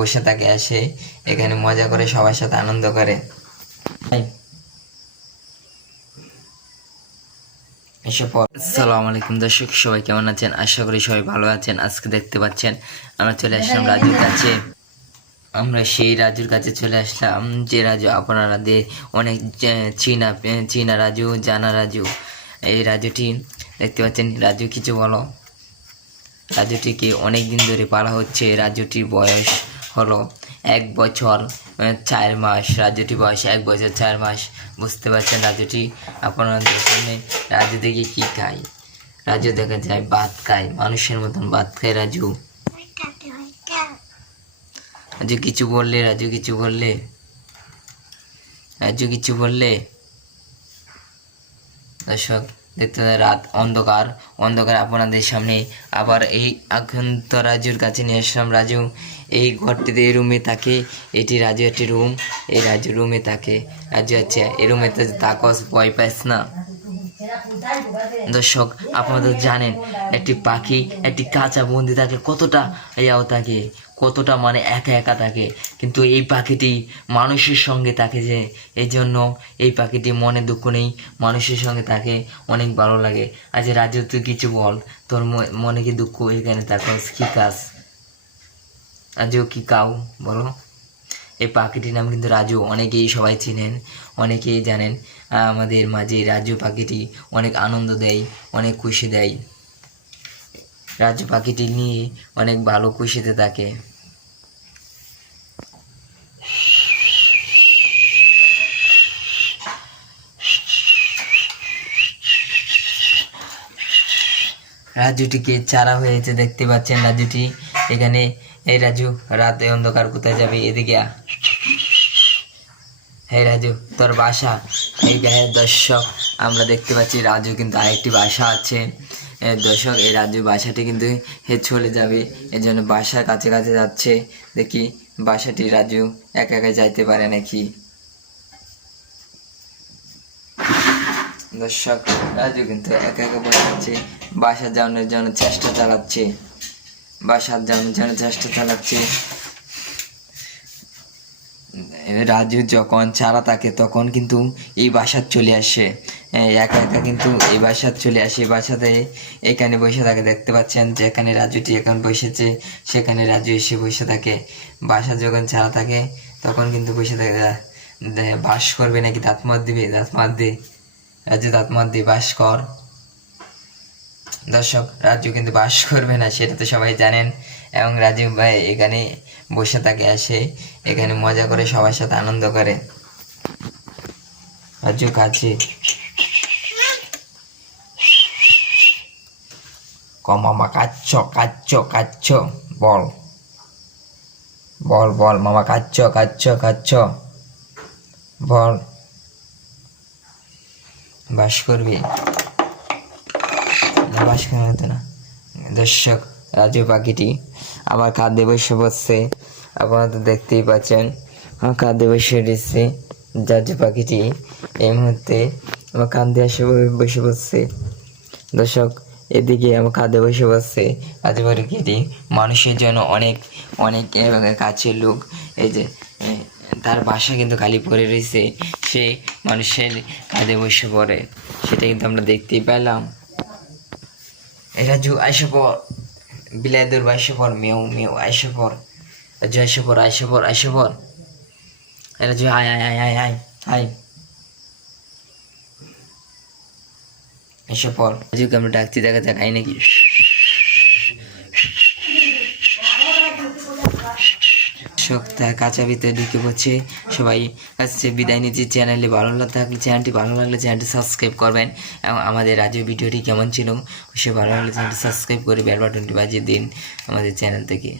বসে থাকে আসে এখানে মজা করে সবার সাথে আনন্দ করে। আসসালামু আলাইকুম দর্শক, সবাই কেমন আছেন? আশা করি সবাই ভালো আছেন, আজকে দেখতে পাচ্ছেন, আমরা চলে আসলাম রাজুর কাছে। আমরা সেই রাজুর কাছে চলে আসলাম, যে রাজু আপনারা অনেক চীনা চীনা রাজু, জানা রাজু। এই রাজুটি, দেখতে পাচ্ছেন, রাজু কিছু বলো। রাজুটিকে অনেক দিন ধরে পালা হচ্ছে, রাজুটির বয়স হলো এক বছর চার মাস রাজুটি বয়স এক বছর চার মাস। বুঝতে পারছেন রাজুটি আপনাদের সামনে রাজু দেখে কী খায়। রাজু দেখা যায় ভাত খায়, মানুষের মতন ভাত খায় রাজু রাজু কিছু বললে রাজু কিছু বললে। রাজু কিছু বললে। দর্শক দেখতে রাত অন্ধকার। অন্ধকার আপনাদের সামনে আবার এই আক্রান্ত রাজুর কাছে নিয়ে আসলাম। রাজু, এই ঘরটিতে এই রুমে থাকে, এটি রাজু একটি রুম এই রাজু রুমে থাকে। রাজু আছে এই রুমে তো তাকস ভয় পাইস না? দর্শক আপনাদের জানেন, একটি পাখি, একটি কাঁচা বন্দি থাকে, কতটা ইয়াও থাকে, কতটা মানে একা একা থাকে। কিন্তু এই পাখিটি মানুষের সঙ্গে থাকে যে এই জন্য এই পাখিটি মনে দুঃখ নেই, মানুষের সঙ্গে থাকে, অনেক ভালো লাগে। আজ রাজু তুই কিছু বল, তোর মনে কি দুঃখ এখানে থাকস কি কাজ? রাজু কি কাউ, বলো। এই পাখিটির নাম কিন্তু রাজু। অনেকেই সবাই চিনেন, অনেকেই জানেন। আমাদের মাঝে রাজু পাখিটি অনেক আনন্দ দেয়, অনেক খুশি দেয়। রাজু পাখিটি নিয়ে অনেক ভালো খুশিতে থাকে। রাজুটিকে চারা হয়েছে, দেখতে পাচ্ছেন রাজুটি। এখানে, এই রাজু, রাতে অন্ধকার কোথায় যাবে এদিকে হে রাজু, তোর বাসা? এই গায়ে দর্শক, আমরা দেখতে পাচ্ছি রাজু কিন্তু আরেকটি বাসা আছে। দর্শক, এই রাজু বাসাটি কিন্তু হে চলে যাবে এই জন্য বাসার কাছে কাছে যাচ্ছে। দেখি, বাসাটি রাজু একা একা যাইতে পারে নাকি? দর্শক, রাজু কিন্তু একা একা বসে বাসা যাওয়ানোর জন্য চেষ্টা চালাচ্ছে। বাসার জন্য চেষ্টা চালাচ্ছে রাজু যখন ছাড়া থাকে, তখন কিন্তু এই বাসার চলে আসে। একা একা কিন্তু এই বাসার চলে আসে। বাসাতে এখানে বসে থাকে, দেখতে পাচ্ছেন যেখানে রাজুটি এখন বসেছে, সেখানে রাজু এসে বসে থাকে। বাসা যখন ছাড়া থাকে, তখন কিন্তু বসে থাকে বাস করবে নাকি দাঁত মার দিবে দাঁত মার দে রাজু, দাঁত মার দিয়ে বাস কর। দর্শক, রাজু কিন্তু বাস করবে না, সেটা তো সবাই জানেন। এবং রাজু ভাই এখানে বসে থাকে আসে এখানে মজা করে সবার সাথে আনন্দ করে। রাজু কাছে মামা, কাচ্ছ কাচ্ছ কাচ্ছ, বল। বল বল, মামা, কাচ্ছ কাচ্ছ কাচ্ছ, বল। বাস করবি। না বাস করার মতো না। দর্শক, রাজু পাখিটি আবার খাদ্যে বসে বসছে। আপনারা তো দেখতেই পাচ্ছেন খাদ্যে বসে এসেছে রাজু পাখিটি। এই মুহূর্তে আমার কান্দে এসে বসে বসছে। দর্শক, এদিকে আমার খাদ্যে বসে বসছে রাজু পাখিটি। মানুষের জন্য অনেক অনেক কাছের লোক, এই যে তার বাসা কিন্তু খালি পড়ে রয়েছে। সে মানুষের কাঁধে বসে পড়ে, সেটা কিন্তু আমরা দেখতেই পেলাম। রাজু আইসে পর বিলাইদের আইসে পর, মেউ মেউ আইসে পর রাজু আইসে পর আইসে পর আইসে পর। রাজু আয় আয় আয় আয় আয় আয়। এসে পর। রাজুকে আমরা ডাকছি, দেখা যাক আই নাকি? দর্শক তার কাঁচা ভিতরে ঢুকে পড়ছে। সবাই আসছে বিদায় নিচ্ছি চ্যানেলে ভালো লাগলে চ্যানেলটি ভালো লাগলে চ্যানেলটি সাবস্ক্রাইব করবেন এবং আমাদের রাজু ভিডিওটি কেমন ছিল সে ভালো লাগলে চ্যানেলটি সাবস্ক্রাইব করে বেল বাটনটি বাজিয়ে দিন আমাদের চ্যানেল থেকে।